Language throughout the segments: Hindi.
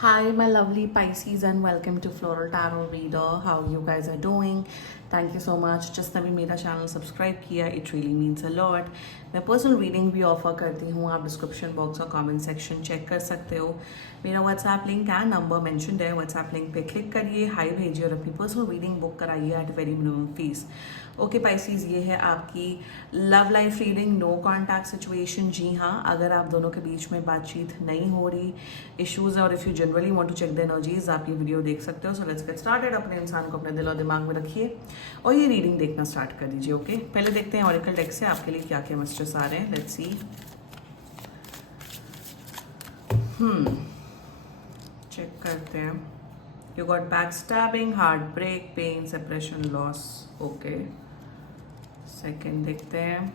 Hi, my lovely Pisces, and welcome to Floral Tarot Reader. How you guys are doing? Thank you so much. जिसने भी मेरा चैनल सब्सक्राइब किया, it really means a lot. मैं पर्सनल रीडिंग भी ऑफर करती हूँ. आप डिस्क्रिप्शन बॉक्स और कमेंट सेक्शन चेक कर सकते हो. मेरा WhatsApp link and number mentioned है. व्हाट्सएप लिंक पे क्लिक करिए, हाई भेजिए और अपनी पर्सनल रीडिंग बुक कराइए at very minimum fees. Okay Pisces, ये है आपकी love life reading. No contact situation. जी हाँ, अगर आप दोनों के बीच में बातचीत नहीं हो रही, इश्यूज है, और if you generally want to check the energies, आप ये वीडियो देख सकते हो. So let's get started. अपने इंसान को अपने दिल और दिमाग में रखिए और ये रीडिंग देखना स्टार्ट कर दीजिए. ओके, पहले देखते हैं ऑरिकल डेक से आपके लिए क्या क्या मैसेजेस आ रहे हैं. Let's see. चेक करते हैं. You got backstabbing, heartbreak, pain, separation, loss. Okay, second देखते हैं.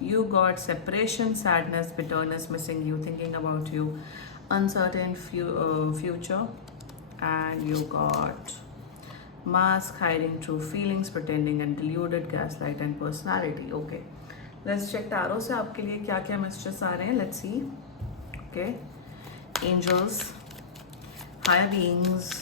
You got separation, sadness, bitterness, missing you, thinking about you, uncertain future, and you got mask, hiding true feelings, pretending and deluded, gaslight and personality. Okay, let's check tarot से आपके लिए क्या क्या messages आ रहे हैं. Let's see. Okay, angels, higher beings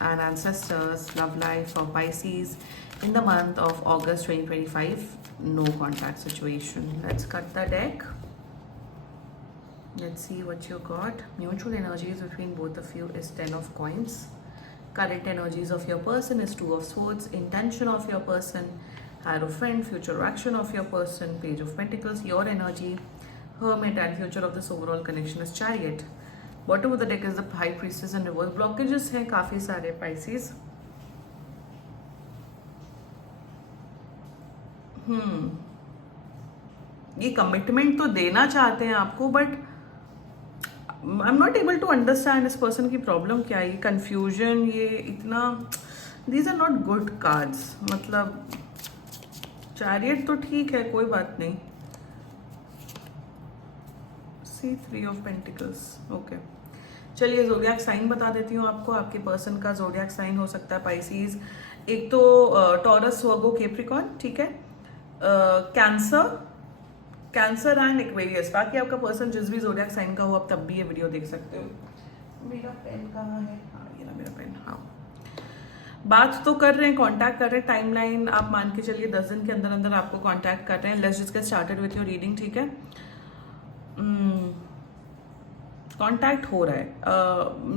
and ancestors, love life for Pisces in the month of August 2025. No contact situation. Let's cut the deck. Let's see what you got. Mutual energies between both of you is 10 of coins. Current energies of your person is 2 of swords. Intention of your person, Hierophant. Future action of your person, Page of Pentacles. Your energy, Hermit, and future of this overall connection is Chariot. Bottom of the deck is the High Priestess and reverse. Blockages हैं काफ़ी सारे Pisces. ये कमिटमेंट तो देना चाहते हैं आपको, but I am not able to understand इस पर्सन की प्रॉब्लम क्या है. ये कन्फ्यूजन, ये इतना, these are not good cards. मतलब चैरियट तो ठीक है, कोई बात नहीं. सी 3 ऑफ पेंटिकल्स. ओके, चलिए जोडियाक साइन बता देती हूँ आपको. आपके पर्सन का जोडियाक साइन हो सकता है पाइसीज. एक तो टॉरस, वर्गो, कैप्रिकॉर्न, ठीक है, कैंसर एंड एक्वेरियस. बाकी आपका पर्सन जिस भी जोडियाक साइन का हो, आप तब भी ये वीडियो देख सकते हो. मेरा पेन कहाँ है? हाँ, ये ना मेरा पेन. हाँ, बात तो कर रहे हैं, कांटेक्ट कर रहे हैं. टाइमलाइन आप मान के चलिए 10 दिन के अंदर अंदर आपको कांटेक्ट कर रहे हैं. Let's just get started with your reading. ठीक है, कांटेक्ट हो रहा है.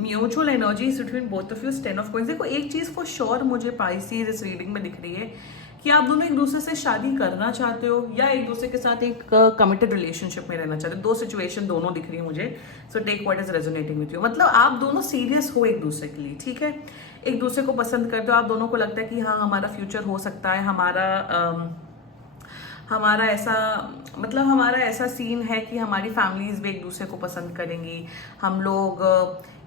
Mutual energies between both of you, 10 of coins. देखो, एक चीज फॉर श्योर मुझे पाइसीज इस रीडिंग में दिख रही है कि आप दोनों एक दूसरे से शादी करना चाहते हो या एक दूसरे के साथ एक कमिटेड रिलेशनशिप में रहना चाहते हो. दो सिचुएशन दोनों दिख रही है मुझे. So take what is resonating with you. मतलब आप दोनों सीरियस हो एक दूसरे के लिए. ठीक है, एक दूसरे को पसंद करते हो. आप दोनों को लगता है कि हाँ, हमारा फ्यूचर हो सकता है, हमारा ऐसा, मतलब हमारा ऐसा सीन है कि हमारी फैमिलीज भी एक दूसरे को पसंद करेंगी. हम लोग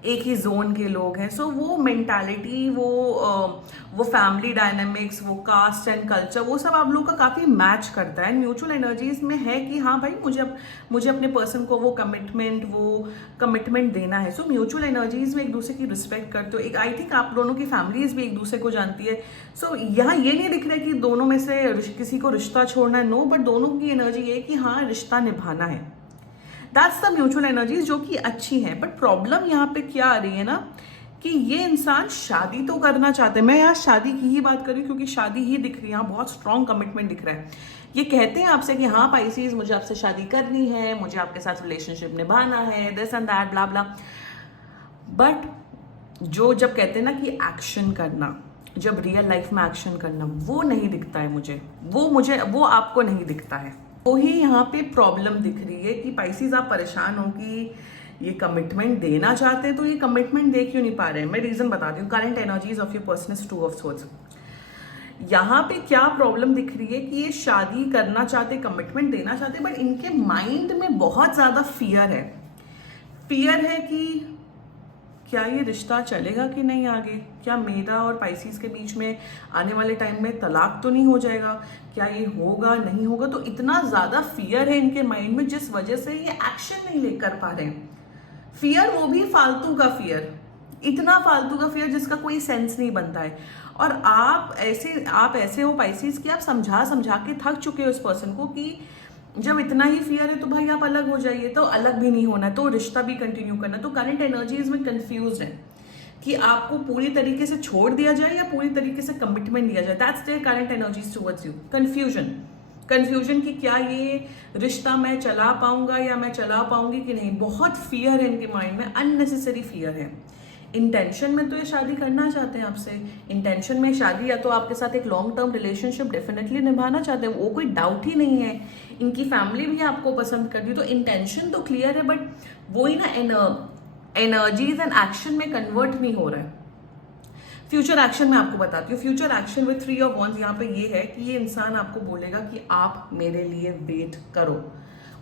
एक ही जोन के लोग हैं. सो वो मेंटालिटी, वो फैमिली डायनामिक्स, वो कास्ट एंड कल्चर, वो सब आप लोग का काफ़ी मैच करता है. म्यूचुअल एनर्जीज में है कि हाँ भाई, मुझे अपने पर्सन को वो कमिटमेंट देना है. सो म्यूचुअल एनर्जीज में एक दूसरे की रिस्पेक्ट करते हो. एक आई थिंक आप दोनों की फैमिलीज भी एक दूसरे को जानती है. सो यहाँ ये नहीं दिख रहा है कि दोनों में से किसी को रिश्ता छोड़ना है. नो, बट दोनों की एनर्जी ये है कि हाँ, रिश्ता निभाना है. दैट्स द म्यूचुअल एनर्जीज, जो कि अच्छी है. बट प्रॉब्लम यहाँ पे क्या आ रही है ना, कि ये इंसान शादी तो करना चाहते हैं. मैं यहाँ शादी की ही बात करी क्योंकि शादी ही दिख रही है. यहाँ बहुत स्ट्रॉन्ग कमिटमेंट दिख रहा है. ये कहते हैं आपसे कि हाँ पाइसीज, मुझे आपसे शादी करनी है, मुझे आपके साथ रिलेशनशिप निभाना है, this and that, blah blah. But जो जब कहते हैं ना कि एक्शन करना, जब रियल लाइफ में एक्शन करना, वो नहीं दिखता है मुझे. वो आपको नहीं दिखता है. वो ही यहाँ पे प्रॉब्लम दिख रही है कि पाइसीज आप परेशान हो कि ये कमिटमेंट देना चाहते हैं, तो ये कमिटमेंट दे क्यों नहीं पा रहे हैं. मैं रीजन बताती हूँ. Current energies of your person is 2 of swords. यहाँ पे क्या प्रॉब्लम दिख रही है कि ये शादी करना चाहते, कमिटमेंट देना चाहते, बट इनके माइंड में बहुत ज्यादा फियर है. फियर है कि क्या ये रिश्ता चलेगा कि नहीं आगे, क्या मेरा और पाइसीज के बीच में आने वाले टाइम में तलाक तो नहीं हो जाएगा, क्या ये होगा नहीं होगा. तो इतना ज़्यादा फियर है इनके माइंड में, जिस वजह से ये एक्शन नहीं लेकर पा रहे हैं. फियर, वो भी फालतू का फियर, इतना फालतू का फियर जिसका कोई सेंस नहीं बनता है. और आप ऐसे हो पाइसीज कि आप समझा के थक चुके हो इस पर्सन को कि जब इतना ही फियर है तो भाई आप अलग हो जाइए, तो अलग भी नहीं होना, तो रिश्ता भी कंटिन्यू करना। तो करंट एनर्जीज में कंफ्यूज है कि आपको पूरी तरीके से छोड़ दिया जाए या पूरी तरीके से कमिटमेंट दिया जाए। That's their current energies towards you. Confusion कि क्या ये रिश्ता मैं चला पाऊंगा या मैं चला पाऊंगी कि नहीं। बहुत फियर है इनके माइंड में, अननेसेसरी फियर है। इंटेंशन में तो ये शादी करना चाहते हैं आपसे, इंटेंशन में शादी या तो आपके साथ एक लॉन्ग टर्म रिलेशनशिप डेफिनेटली निभाना चाहते हैं, वो कोई डाउट ही नहीं है। इनकी फैमिली भी आपको पसंद करती है, तो इंटेंशन तो क्लियर है, बट वो ही ना एनर्जीज एंड एक्शन में कन्वर्ट नहीं हो रहा है। फ्यूचर एक्शन में आपको बताती हूँ। Future action with 3 of wands यहाँ पे ये है कि ये इंसान आपको बोलेगा कि आप मेरे लिए वेट करो।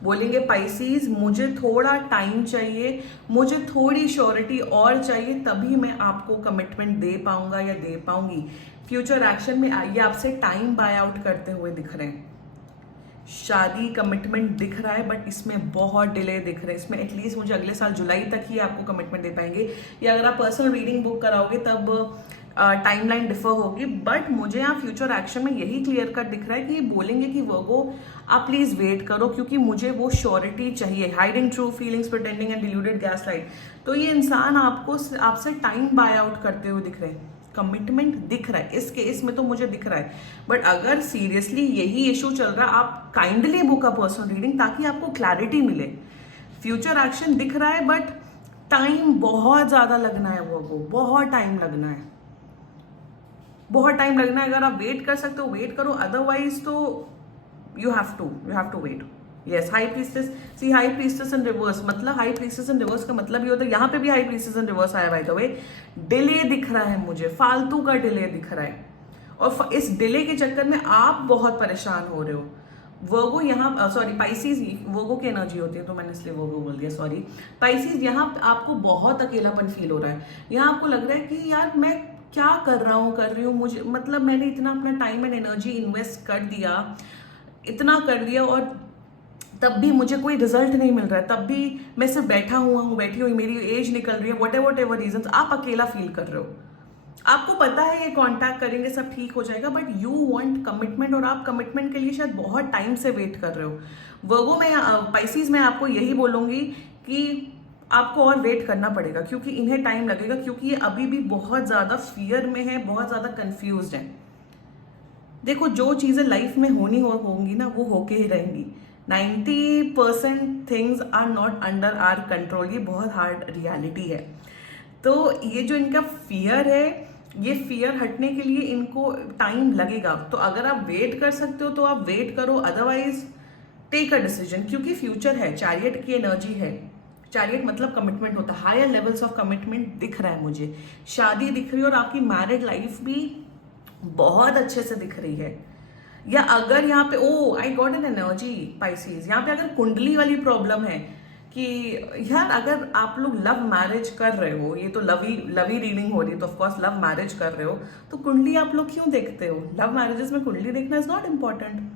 बोलेंगे पाइसीज मुझे थोड़ा टाइम चाहिए, मुझे थोड़ी श्योरिटी और चाहिए, तभी मैं आपको कमिटमेंट दे पाऊंगा या दे पाऊंगी। फ्यूचर एक्शन में ये आपसे टाइम बाय आउट करते हुए दिख रहे हैं। शादी कमिटमेंट दिख रहा है, बट इसमें बहुत डिले दिख रहा है। इसमें एटलीस्ट मुझे अगले साल जुलाई तक ही आपको कमिटमेंट दे पाएंगे, या अगर आप पर्सनल रीडिंग बुक कराओगे तब टाइमलाइन डिफर होगी। बट मुझे यहाँ फ्यूचर एक्शन में यही क्लियर कट दिख रहा है कि ये बोलेंगे कि वो आप प्लीज वेट करो, क्योंकि मुझे वो श्योरिटी चाहिए। Hiding true feelings, pretending and diluted gaslight. तो ये इंसान आपसे टाइम बाय आउट करते हुए दिख रहे हैं। कमिटमेंट दिख रहा है इस केस में, तो मुझे दिख रहा है। बट अगर सीरियसली यही इशू चल रहा है, आप kindly book a personal reading ताकि आपको क्लैरिटी मिले। फ्यूचर एक्शन दिख रहा है, बट टाइम बहुत ज्यादा लगना है, वो बहुत टाइम लगना है, बहुत टाइम लगना है। अगर आप वेट कर सकते हो वेट करो, अदरवाइज तो you have to wait. Yes, high priestess, see high priestess in reverse, मतलब हाई प्रीस्टेस इन रिवर्स का मतलब ये होता है, यहाँ पे भी हाई प्रीस्टेस इन रिवर्स आया बाय द वे। डिले दिख रहा है मुझे, फालतू का डिले दिख रहा है, और इस डिले के चक्कर में आप बहुत परेशान हो रहे हो। वर्गो यहाँ सॉरी पाइसीज, वर्गो की एनर्जी होती है तो मैंने इसलिए वर्गो बोल दिया, सॉरी। पाइसीज यहाँ आपको बहुत अकेलापन फील हो रहा है। यहाँ आपको लग रहा है कि यार मैं क्या कर रही हूँ, मुझे मतलब मैंने इतना अपना टाइम एंड एनर्जी इन्वेस्ट कर दिया, इतना कर दिया, और तब भी मुझे कोई रिजल्ट नहीं मिल रहा है। तब भी मैं सिर्फ बैठी हुई, मेरी एज निकल रही है, वट एवर रीजन, आप अकेला फील कर रहे हो। आपको पता है ये कांटेक्ट करेंगे सब ठीक हो जाएगा, बट यू वांट कमिटमेंट, और आप कमिटमेंट के लिए शायद बहुत टाइम से वेट कर रहे हो। वर्गो में, पाइसीज में आपको यही बोलूंगी कि आपको और वेट करना पड़ेगा, क्योंकि इन्हें टाइम लगेगा, क्योंकि ये अभी भी बहुत ज्यादा फियर में है, बहुत ज्यादा कंफ्यूज्ड है। देखो, जो चीजें लाइफ में होंगी ना, वो होके ही रहेंगी। 90% things are not under our control, ये बहुत हार्ड रियलिटी है। तो ये जो इनका फियर है, ये फियर हटने के लिए इनको टाइम लगेगा। तो अगर आप वेट कर सकते हो तो आप वेट करो, अदरवाइज टेक अ डिसीजन, क्योंकि फ्यूचर है, चैरियट की एनर्जी है। चैरियट मतलब कमिटमेंट होता है, हायर लेवल्स ऑफ कमिटमेंट दिख रहा है मुझे, शादी दिख रही है, और आपकी मैरिड लाइफ भी बहुत अच्छे से दिख रही है। या अगर यहाँ पे I got an energy Pisces, यहाँ पे अगर कुंडली वाली प्रॉब्लम है कि यार अगर आप लोग लव मैरिज कर रहे हो, ये तो लवी रीडिंग हो रही है, तो ऑफकोर्स लव मैरिज कर रहे हो, तो कुंडली आप लोग क्यों देखते हो? लव मैरिजेस में कुंडली देखना इज नॉट इम्पॉर्टेंट।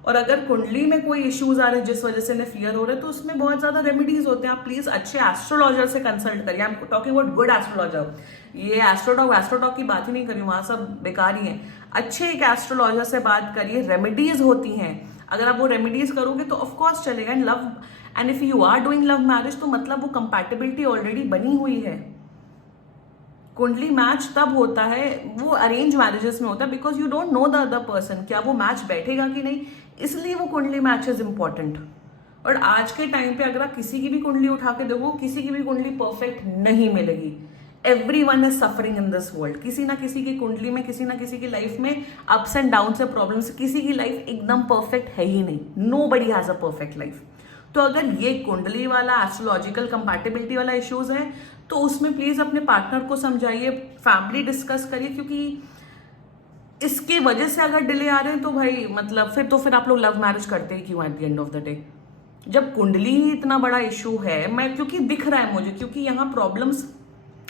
और अगर कुंडली में कोई इश्यूज आ रहे हैं जिस वजह से इन्हें फियर हो रहा है, तो उसमें बहुत ज्यादा रेमेडीज होते हैं। आप प्लीज अच्छे एस्ट्रोलॉजर से कंसल्ट करिए। I am talking about good astrologer, ये एस्ट्रोटॉक की बात ही नहीं करी, वहां सब बेकार ही है। अच्छे एक एस्ट्रोलॉजर से बात करिए, रेमेडीज होती हैं, अगर आप वो रेमेडीज करोगे तो ऑफकोर्स चलेगा। And if you are doing love marriage, तो मतलब वो कंपैटिबिलिटी ऑलरेडी बनी हुई है। कुंडली मैच तब होता है, वो अरेंज मैरिजेस में होता है, because you don't know the other person, क्या वो मैच बैठेगा कि नहीं, इसलिए वो कुंडली मैच इज इंपॉर्टेंट। और आज के टाइम पे अगर आप किसी की भी कुंडली उठा के देखो, किसी की भी कुंडली परफेक्ट नहीं मिलेगी। Everyone is suffering in this world, किसी ना किसी की कुंडली में, किसी ना किसी की लाइफ में अप्स एंड डाउन से प्रॉब्लम्स, किसी की लाइफ एकदम परफेक्ट है ही नहीं। Nobody has a perfect life. तो अगर ये कुंडली वाला एस्ट्रोलॉजिकल कंपैटिबिलिटी वाला इश्यूज है, तो उसमें प्लीज अपने पार्टनर को समझाइए, फैमिली डिस्कस करिए, क्योंकि इसके वजह से अगर डिले आ रहे हैं तो भाई मतलब फिर आप लोग लव मैरिज करते ही क्यों at the end of the day, जब कुंडली ही इतना बड़ा इशू है। मैं क्योंकि दिख रहा है मुझे, क्योंकि यहाँ प्रॉब्लम्स,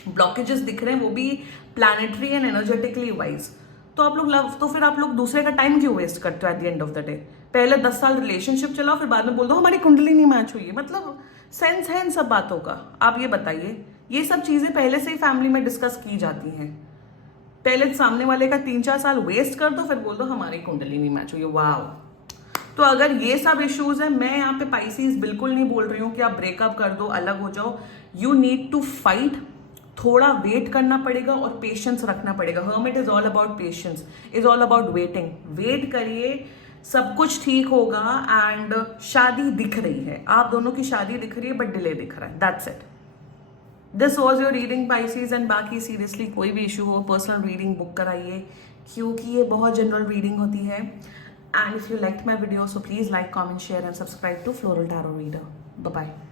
ब्लॉकेजेस दिख रहे हैं, वो भी प्लैनेटरी एंड एनर्जेटिकली वाइज। तो आप लोग तो फिर आप लोग दूसरे का टाइम क्यों वेस्ट करते हो at the end of the day? पहले 10 साल रिलेशनशिप चलाओ, फिर बाद में बोल दो हमारी कुंडली नहीं मैच हुई है। मतलब सेंस है इन सब बातों का? आप ये बताइए, ये सब चीजें पहले से ही फैमिली में डिस्कस की जाती हैं। पहले सामने वाले का 3-4 साल वेस्ट कर दो, फिर बोल दो हमारी कुंडली नहीं मैच हुई है। वाह, तो अगर ये सब इश्यूज है, मैं यहाँ पे पाइसीज बिल्कुल नहीं बोल रही हूँ कि आप ब्रेकअप कर दो, अलग हो जाओ। यू नीड टू फाइट, थोड़ा वेट करना पड़ेगा और पेशेंस रखना पड़ेगा। Hermit is all about patience, is all about waiting. Wait करिए, सब कुछ ठीक होगा। एंड शादी दिख रही है, आप दोनों की शादी दिख रही है, बट डिले दिख रहा है, that's it. This was your reading Pisces. And बाकी सीरियसली कोई भी इशू हो, पर्सनल रीडिंग बुक कराइए, क्योंकि ये बहुत जनरल रीडिंग होती है। And if you like my video, so please like, comment, share and subscribe to floral tarot reader. Bye bye.